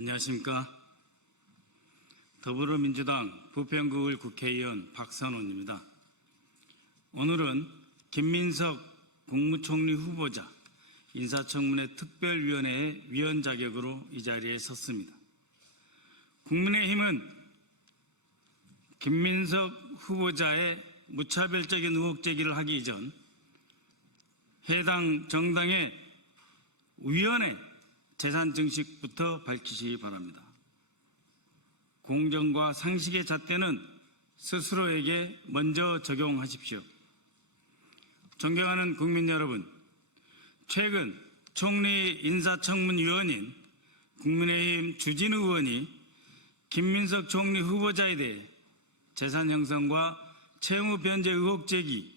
안녕하십니까. 더불어민주당 부평구을 국회의원 박선원입니다. 오늘은 김민석 국무총리 후보자 인사청문회 특별위원회의 위원 자격으로 이 자리에 섰습니다. 국민의힘은 김민석 후보자의 무차별적인 의혹 제기를 하기 이전 해당 정당의 위원회 재산 증식부터 밝히시기 바랍니다. 공정과 상식의 잣대는 스스로에게 먼저 적용하십시오. 존경하는 국민 여러분, 최근 총리 인사청문위원인 국민의힘 주진우 의원이 김민석 총리 후보자에 대해 재산 형성과 채무 변제 의혹 제기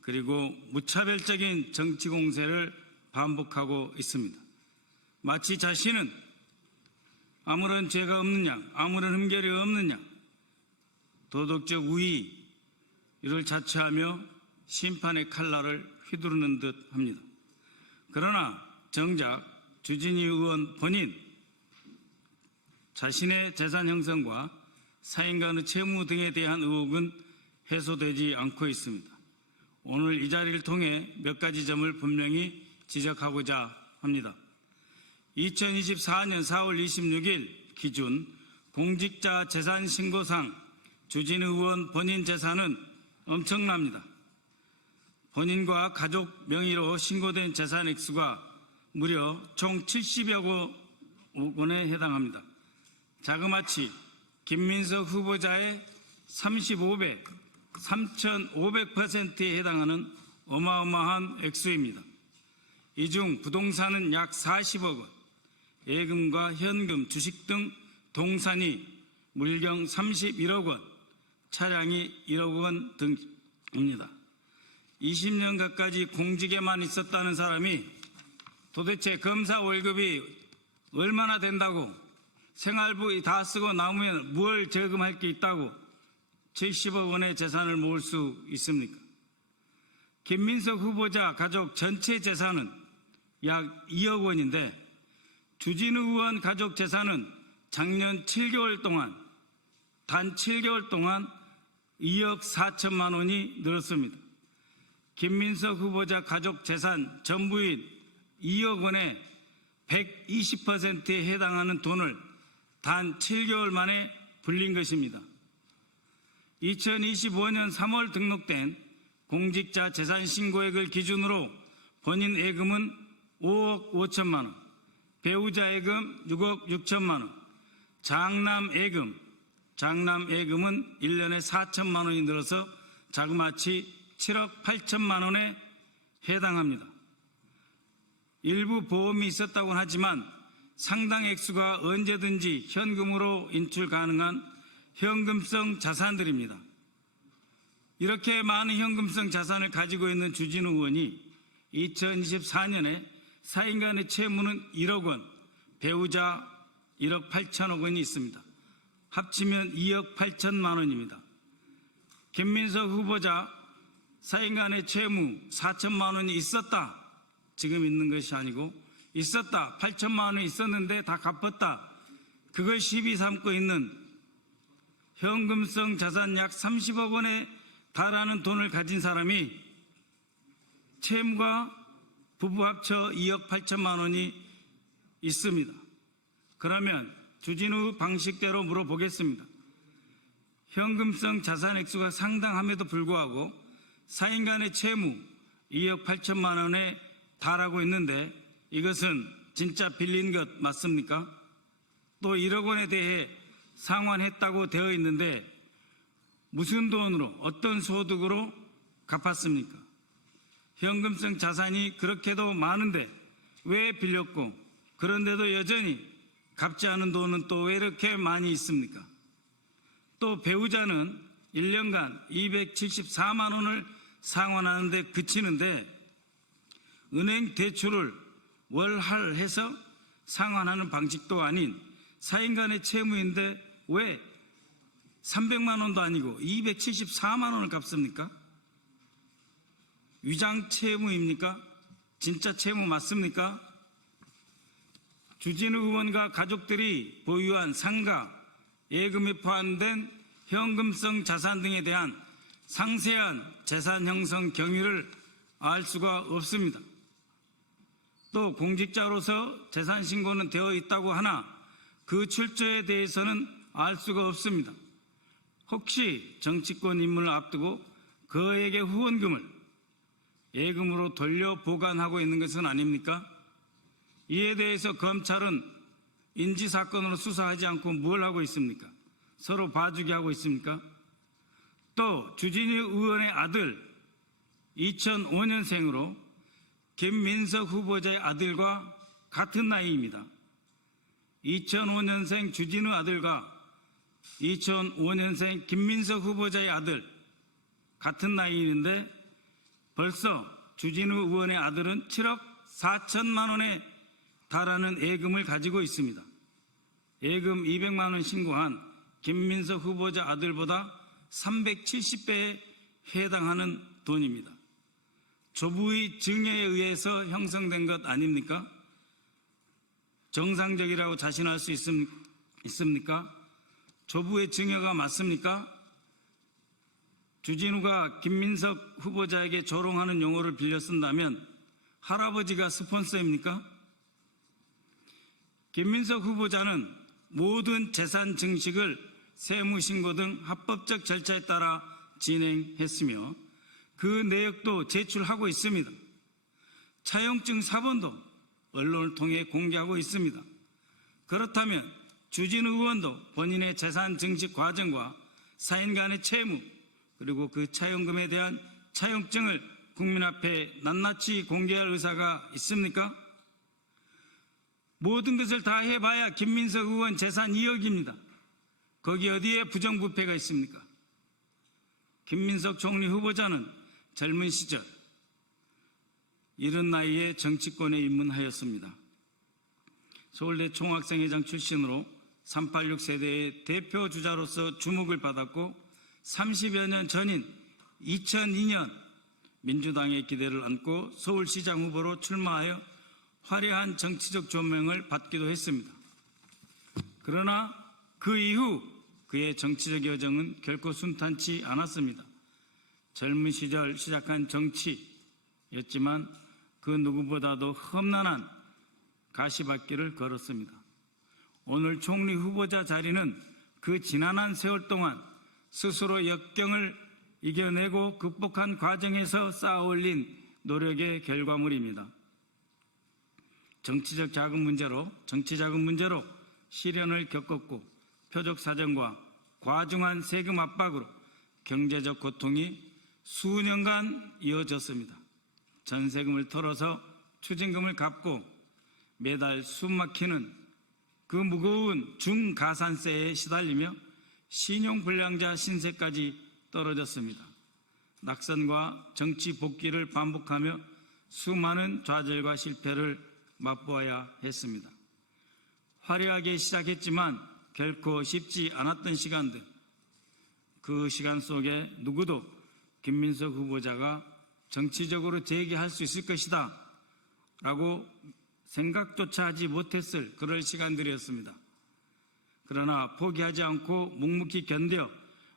그리고 무차별적인 정치 공세를 반복하고 있습니다. 마치 자신은 아무런 죄가 없는 양, 아무런 흠결이 없는 양, 도덕적 우위 이를 자처하며 심판의 칼날을 휘두르는 듯 합니다. 그러나 정작 주진우 의원 본인 자신의 재산 형성과 사인 간의 채무 등에 대한 의혹은 해소되지 않고 있습니다. 오늘 이 자리를 통해 몇 가지 점을 분명히 지적하고자 합니다. 2024년 4월 26일 기준 공직자 재산 신고상 주진우 의원 본인 재산은 엄청납니다. 본인과 가족 명의로 신고된 재산 액수가 무려 총 70여 원에 해당합니다. 자그마치 김민석 후보자의 35배, 3,500%에 해당하는 어마어마한 액수입니다. 이 중 부동산은 약 40억 원, 예금과 현금, 주식 등 동산이 물경 31억 원, 차량이 1억 원 등입니다. 20년 가까이 공직에만 있었다는 사람이 도대체 검사 월급이 얼마나 된다고 생활비 다 쓰고 남으면 뭘 저금할 게 있다고 70억 원의 재산을 모을 수 있습니까? 김민석 후보자 가족 전체 재산은 약 2억 원인데 주진우 의원 가족 재산은 작년 7개월 동안 단 7개월 동안 2억 4천만 원이 늘었습니다. 김민석 후보자 가족 재산 전부인 2억 원의 120%에 해당하는 돈을 단 7개월 만에 불린 것입니다. 2025년 3월 등록된 공직자 재산 신고액을 기준으로 본인 예금은 5억 5천만 원, 배우자 예금 6억 6천만 원, 장남 예금은 1년에 4천만 원이 늘어서 자그마치 7억 8천만 원에 해당합니다. 일부 보험이 있었다고는 하지만 상당 액수가 언제든지 현금으로 인출 가능한 현금성 자산들입니다. 이렇게 많은 현금성 자산을 가지고 있는 주진우 의원이 2024년에 사인 간의 채무는 1억 원, 배우자 1억 8천억 원이 있습니다. 합치면 2억 8천만 원입니다. 김민석 후보자 사인 간의 채무 4천만 원이 있었다. 지금 있는 것이 아니고 있었다. 8천만 원이 있었는데 다 갚았다. 그걸 시비 삼고 있는 현금성 자산 약 30억 원에 달하는 돈을 가진 사람이 채무가 부부 합쳐 2억 8천만 원이 있습니다. 그러면 주진우 방식대로 물어보겠습니다. 현금성 자산 액수가 상당함에도 불구하고 사인 간의 채무 2억 8천만 원에 달하고 있는데 이것은 진짜 빌린 것 맞습니까? 또 1억 원에 대해 상환했다고 되어 있는데 무슨 돈으로 어떤 소득으로 갚았습니까? 현금성 자산이 그렇게도 많은데 왜 빌렸고 그런데도 여전히 갚지 않은 돈은 또 왜 이렇게 많이 있습니까? 또 배우자는 1년간 274만 원을 상환하는 데 그치는데 은행 대출을 월할해서 상환하는 방식도 아닌 사인 간의 채무인데 왜 300만 원도 아니고 274만 원을 갚습니까? 위장 채무입니까? 진짜 채무 맞습니까? 주진우 의원과 가족들이 보유한 상가, 예금에 포함된 현금성 자산 등에 대한 상세한 재산 형성 경위를 알 수가 없습니다. 또 공직자로서 재산 신고는 되어 있다고 하나 그 출처에 대해서는 알 수가 없습니다. 혹시 정치권 입문을 앞두고 그에게 후원금을 예금으로 돌려 보관하고 있는 것은 아닙니까? 이에 대해서 검찰은 인지사건으로 수사하지 않고 뭘 하고 있습니까? 서로 봐주기 하고 있습니까? 또 주진우 의원의 아들 2005년생으로 김민석 후보자의 아들과 같은 나이입니다. 2005년생 주진우 아들과 2005년생 김민석 후보자의 아들 같은 나이인데 벌써 주진우 의원의 아들은 7억 4천만 원에 달하는 예금을 가지고 있습니다. 예금 200만 원 신고한 김민석 후보자 아들보다 370배에 해당하는 돈입니다. 조부의 증여에 의해서 형성된 것 아닙니까? 정상적이라고 자신할 수 있습니까? 조부의 증여가 맞습니까? 주진우가 김민석 후보자에게 조롱하는 용어를 빌려 쓴다면 할아버지가 스폰서입니까? 김민석 후보자는 모든 재산 증식을 세무신고 등 합법적 절차에 따라 진행했으며 그 내역도 제출하고 있습니다. 차용증 사본도 언론을 통해 공개하고 있습니다. 그렇다면 주진우 의원도 본인의 재산 증식 과정과 사인 간의 채무 그리고 그 차용금에 대한 차용증을 국민 앞에 낱낱이 공개할 의사가 있습니까? 모든 것을 다 해봐야 김민석 의원 재산 2억입니다. 거기 어디에 부정부패가 있습니까? 김민석 총리 후보자는 젊은 시절 이른 나이에 정치권에 입문하였습니다. 서울대 총학생회장 출신으로 386 세대의 대표 주자로서 주목을 받았고 30여 년 전인 2002년 민주당의 기대를 안고 서울시장 후보로 출마하여 화려한 정치적 조명을 받기도 했습니다. 그러나 그 이후 그의 정치적 여정은 결코 순탄치 않았습니다. 젊은 시절 시작한 정치였지만 그 누구보다도 험난한 가시밭길을 걸었습니다. 오늘 총리 후보자 자리는 그 지난한 세월 동안 스스로 역경을 이겨내고 극복한 과정에서 쌓아올린 노력의 결과물입니다. 정치적 자금 문제로 시련을 겪었고 표적 사정과 과중한 세금 압박으로 경제적 고통이 수년간 이어졌습니다. 전세금을 털어서 추징금을 갚고 매달 숨막히는 그 무거운 중가산세에 시달리며 신용불량자 신세까지 떨어졌습니다. 낙선과 정치 복귀를 반복하며 수많은 좌절과 실패를 맛보아야 했습니다. 화려하게 시작했지만 결코 쉽지 않았던 시간들, 그 시간 속에 누구도 김민석 후보자가 정치적으로 재기할 수 있을 것이다 라고 생각조차 하지 못했을 그럴 시간들이었습니다. 그러나 포기하지 않고 묵묵히 견뎌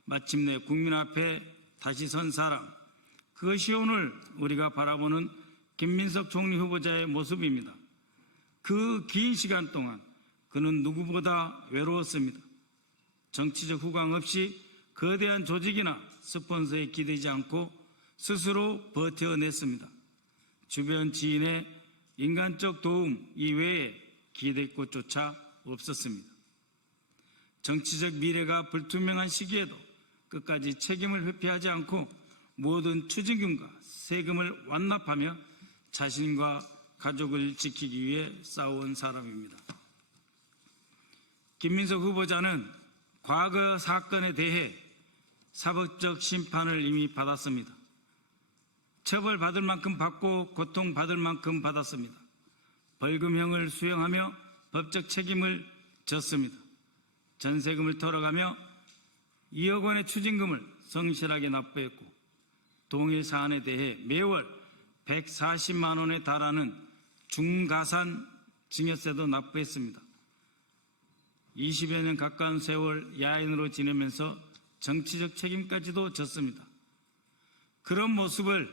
마침내 국민 앞에 다시 선 사람, 그것이 오늘 우리가 바라보는 김민석 총리 후보자의 모습입니다. 그 긴 시간 동안 그는 누구보다 외로웠습니다. 정치적 후광 없이 거대한 조직이나 스폰서에 기대지 않고 스스로 버텨냈습니다. 주변 지인의 인간적 도움 이외에 기댈 곳조차 없었습니다. 정치적 미래가 불투명한 시기에도 끝까지 책임을 회피하지 않고 모든 추징금과 세금을 완납하며 자신과 가족을 지키기 위해 싸워온 사람입니다. 김민석 후보자는 과거 사건에 대해 사법적 심판을 이미 받았습니다. 처벌받을 만큼 받고 고통받을 만큼 받았습니다. 벌금형을 수행하며 법적 책임을 졌습니다. 전세금을 털어가며 2억 원의 추징금을 성실하게 납부했고 동일 사안에 대해 매월 140만 원에 달하는 중가산 증여세도 납부했습니다. 20여 년 가까운 세월 야인으로 지내면서 정치적 책임까지도 졌습니다. 그런 모습을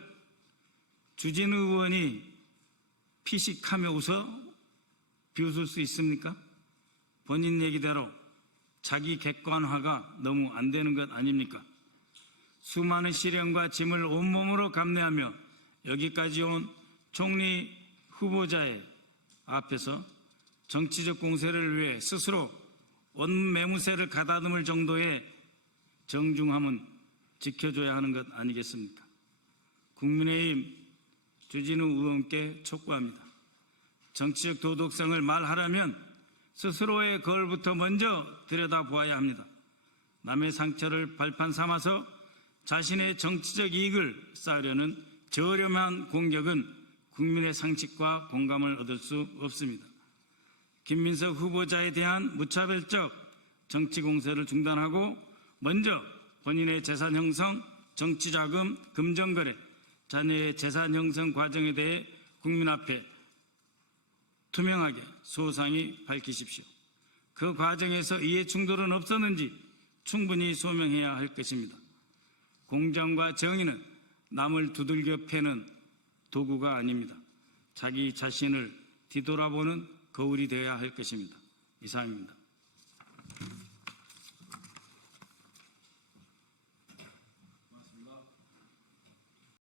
주진우 의원이 피식하며 웃어 비웃을 수 있습니까? 본인 얘기대로 자기 객관화가 너무 안 되는 것 아닙니까? 수많은 시련과 짐을 온몸으로 감내하며 여기까지 온 총리 후보자의 앞에서 정치적 공세를 위해 스스로 원매무새를 가다듬을 정도의 정중함은 지켜줘야 하는 것 아니겠습니까? 국민의힘 주진우 의원께 촉구합니다. 정치적 도덕성을 말하려면 스스로의 거울부터 먼저 들여다보아야 합니다. 남의 상처를 발판 삼아서 자신의 정치적 이익을 쌓으려는 저렴한 공격은 국민의 상식과 공감을 얻을 수 없습니다. 김민석 후보자에 대한 무차별적 정치 공세를 중단하고 먼저 본인의 재산 형성, 정치자금, 금전거래, 자녀의 재산 형성 과정에 대해 국민 앞에 투명하게 소상히 밝히십시오. 그 과정에서 이해 충돌은 없었는지 충분히 소명해야 할 것입니다. 공정과 정의는 남을 두들겨 패는 도구가 아닙니다. 자기 자신을 뒤돌아보는 거울이 되어야 할 것입니다. 이상입니다.